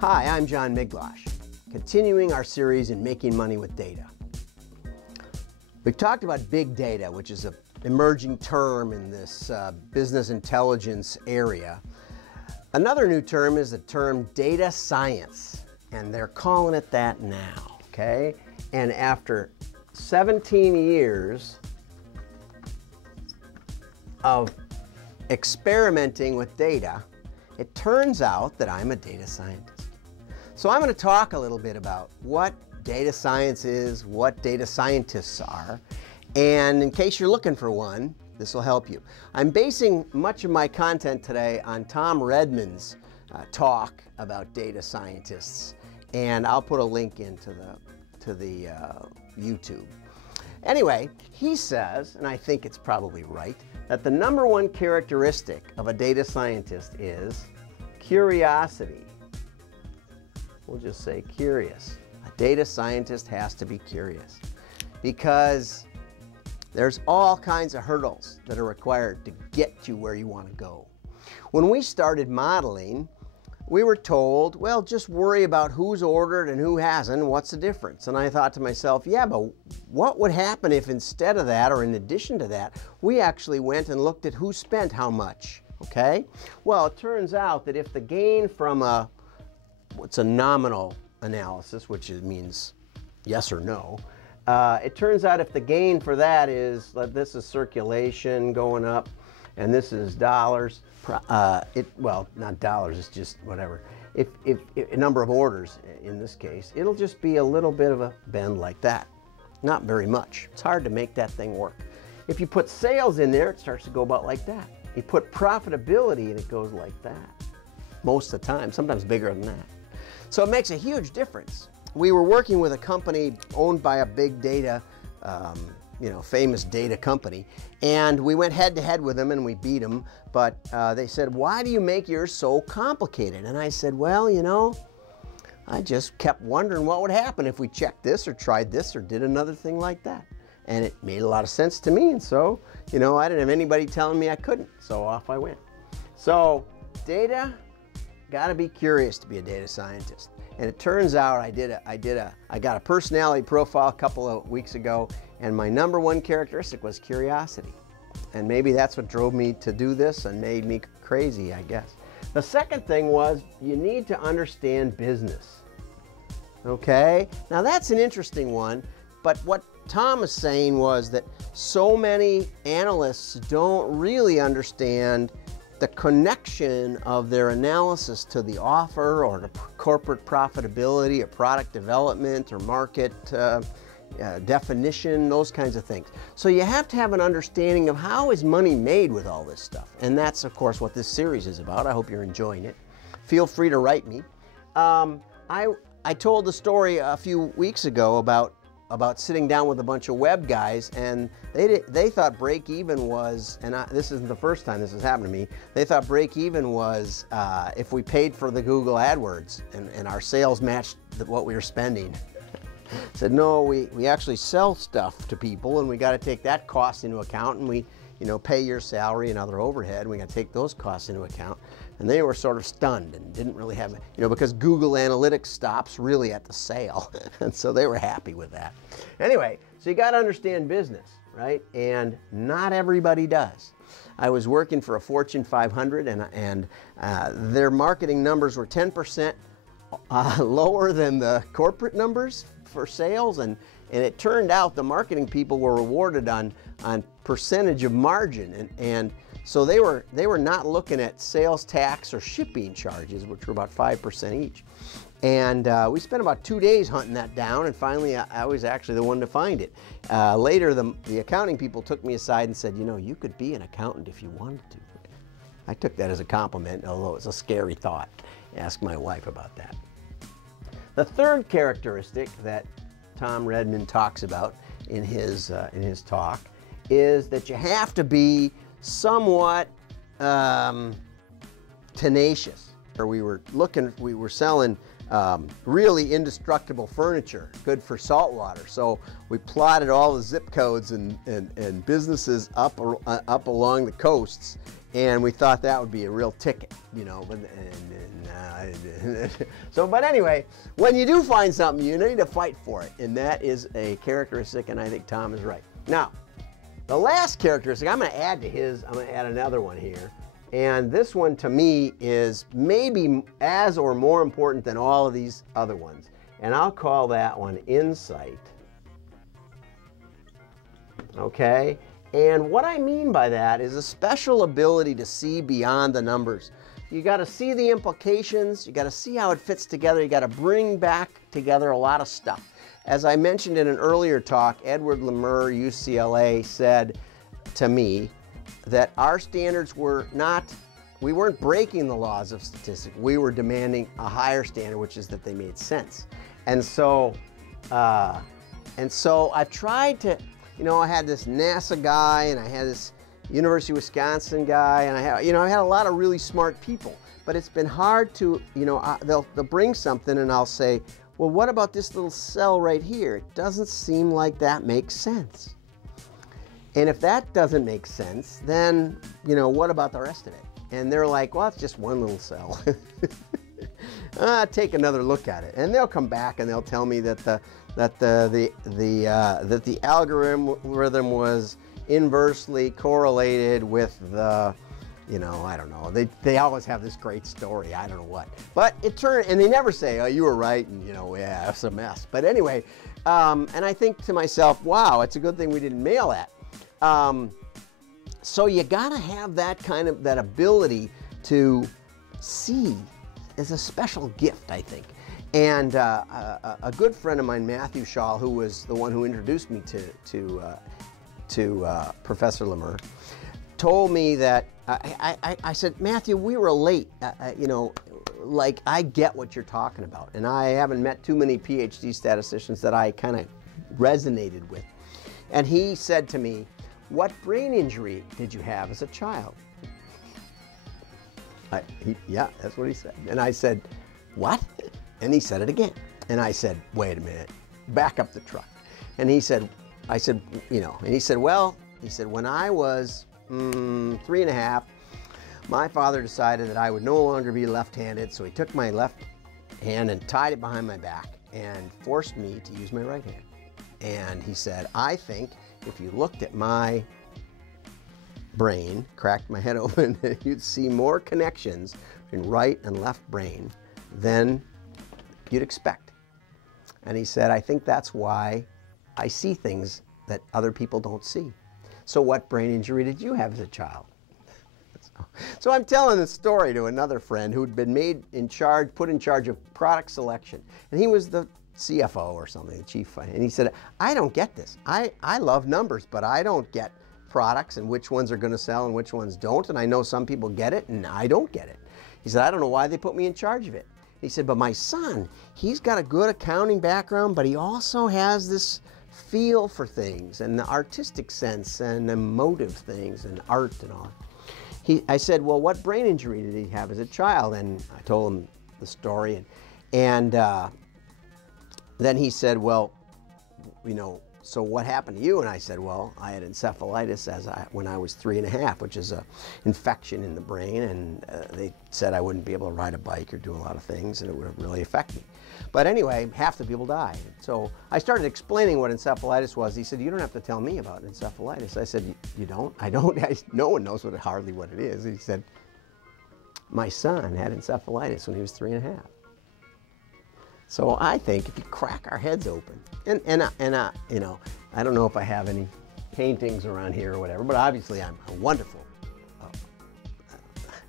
Hi, I'm John Miglosh, continuing our series in Making Money with Data. We've talked about big data, which is an emerging term in this business intelligence area. Another new term is the term data science, and they're calling it that now, okay? And after 17 years of experimenting with data, it turns out that I'm a data scientist. So I'm going to talk a little bit about what data science is, what data scientists are, and in case you're looking for one, this will help you. I'm basing much of my content today on Tom Redman's talk about data scientists, and I'll put a link into the YouTube. Anyway, he says, and I think it's probably right, that the #1 characteristic of a data scientist is curiosity. We'll just say curious. A data scientist has to be curious because there's all kinds of hurdles that are required to get you where you want to go. When we started modeling, we were told, well, just worry about who's ordered and who hasn't, what's the difference? And I thought to myself, yeah, but what would happen if instead of that, or in addition to that, we actually went and looked at who spent how much, okay? Well, it turns out that if the gain from what's a nominal analysis, which means yes or no, it turns out if the gain for that is, this is circulation going up, and this is dollars, well, not dollars, it's just whatever. If a number of orders, in this case, it'll just be a little bit of a bend like that. Not very much. It's hard to make that thing work. If you put sales in there, it starts to go about like that. You put profitability and it goes like that. Most of the time, sometimes bigger than that. So it makes a huge difference. We were working with a company owned by a big data, famous data company, and we went head to head with them and we beat them, but they said, why do you make yours so complicated? And I said, well, I just kept wondering what would happen if we checked this or tried this or did another thing like that. And it made a lot of sense to me, and so, I didn't have anybody telling me I couldn't, so off I went. So, data, got to be curious to be a data scientist. And it turns out I got a personality profile a couple of weeks ago, and my #1 characteristic was curiosity. And maybe that's what drove me to do this and made me crazy, I guess. The second thing was you need to understand business. Okay? Now that's an interesting one, but what Tom is saying was that so many analysts don't really understand the connection of their analysis to the offer or to corporate profitability or product development or market definition, those kinds of things. So you have to have an understanding of how is money made with all this stuff. And that's, of course, what this series is about. I hope you're enjoying it. Feel free to write me. I told the story a few weeks ago about sitting down with a bunch of web guys, and they thought break even was, and this isn't the first time this has happened to me, they thought break even was if we paid for the Google AdWords and our sales matched what we were spending. Said, no, we actually sell stuff to people, and we got to take that cost into account, and we pay your salary and other overhead, and we got to take those costs into account. And they were sort of stunned and didn't really have, because Google Analytics stops really at the sale. And so they were happy with that. Anyway, so you got to understand business, right? And not everybody does. I was working for a Fortune 500, and their marketing numbers were 10% lower than the corporate numbers for sales. And it turned out the marketing people were rewarded on percentage of margin. And so they were not looking at sales tax or shipping charges, which were about 5% each. And we spent about 2 days hunting that down, and finally I was actually the one to find it. Later, the accounting people took me aside and said, you could be an accountant if you wanted to. I took that as a compliment, although it's a scary thought. Ask my wife about that. The third characteristic that Tom Redman talks about in his talk is that you have to be somewhat tenacious. We were selling really indestructible furniture, good for salt water. So we plotted all the zip codes and businesses up along the coasts, and we thought that would be a real ticket, and So, but anyway, when you do find something, you need to fight for it. And that is a characteristic, and I think Tom is right. Now, the last characteristic, I'm going to add to his, I'm going to add another one here. And this one to me is maybe as or more important than all of these other ones. And I'll call that one insight. Okay? And what I mean by that is a special ability to see beyond the numbers. You got to see the implications, you got to see how it fits together, you got to bring back together a lot of stuff. As I mentioned in an earlier talk, Edward Lemur, UCLA, said to me that our standards were not, we weren't breaking the laws of statistics, we were demanding a higher standard, which is that they made sense. And so I've tried to, you know, I had this NASA guy and I had this University of Wisconsin guy, and I had a lot of really smart people, but it's been hard to, you know, they'll bring something and I'll say, well, what about this little cell right here? It doesn't seem like that makes sense. And if that doesn't make sense, then, you know, what about the rest of it? And they're like, well, it's just one little cell. Take another look at it. And they'll come back and they'll tell me that the algorithm was inversely correlated with the, you know, I don't know. They always have this great story. I don't know what. But it turned, and they never say, oh, you were right, and, you know, yeah, it's a mess. But anyway, and I think to myself, wow, it's a good thing we didn't mail that. So you got to have that kind of, that ability to see is a special gift, I think. And a good friend of mine, Matthew Shaw, who was the one who introduced me to Professor Lemur, told me that, I said, Matthew, we were late, you know, like, I get what you're talking about. And I haven't met too many PhD statisticians that I kind of resonated with. And he said to me, what brain injury did you have as a child? Yeah, that's what he said. And I said, what? And he said it again. And I said, wait a minute, back up the truck. And he said, I said, you know, and he said, well, he said, when I was 3½, my father decided that I would no longer be left-handed, so he took my left hand and tied it behind my back and forced me to use my right hand. And he said, I think if you looked at my brain, cracked my head open, you'd see more connections between right and left brain than you'd expect. And he said, I think that's why I see things that other people don't see. So what brain injury did you have as a child? So I'm telling this story to another friend who'd been put in charge of product selection. And he was the CFO or something, the chief. And he said, I don't get this. I love numbers, but I don't get products and which ones are going to sell and which ones don't. And I know some people get it and I don't get it. He said, I don't know why they put me in charge of it. He said, but my son, he's got a good accounting background, but he also has this feel for things and the artistic sense and emotive things and art and all. I said, well, what brain injury did he have as a child? And I told him the story. And then he said, well, you know, so what happened to you? And I said, well, I had encephalitis when I was 3½, which is an infection in the brain. And they said I wouldn't be able to ride a bike or do a lot of things, and it would really affect me. But anyway, half the people died. So I started explaining what encephalitis was. He said, you don't have to tell me about encephalitis. I said, you don't? I don't. No one knows hardly what it is. He said, my son had encephalitis when he was 3½. So I think if you crack our heads open, and you know, I don't know if I have any paintings around here or whatever, but obviously I'm a wonderful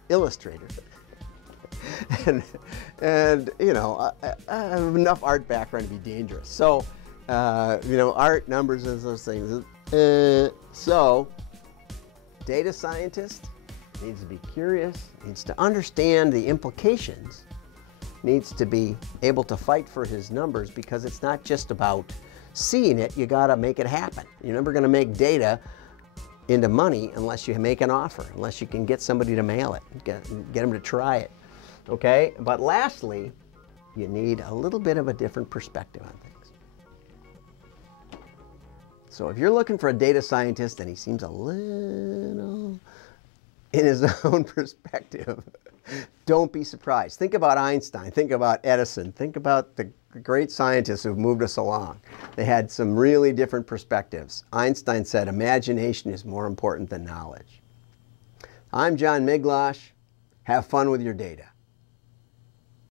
illustrator. and you know, I have enough art background to be dangerous. So, you know, art, numbers, and those things. So, data scientist needs to be curious, needs to understand the implications, needs to be able to fight for his numbers, because it's not just about seeing it, you gotta make it happen. You're never gonna make data into money unless you make an offer, unless you can get somebody to mail it, get them to try it. Okay, but lastly, you need a little bit of a different perspective on things. So if you're looking for a data scientist and he seems a little in his own perspective, Don't be surprised. Think about Einstein. Think about Edison. Think about the great scientists who've moved us along. They had some really different perspectives. Einstein said, imagination is more important than knowledge. I'm John Miglautsch. Have fun with your data.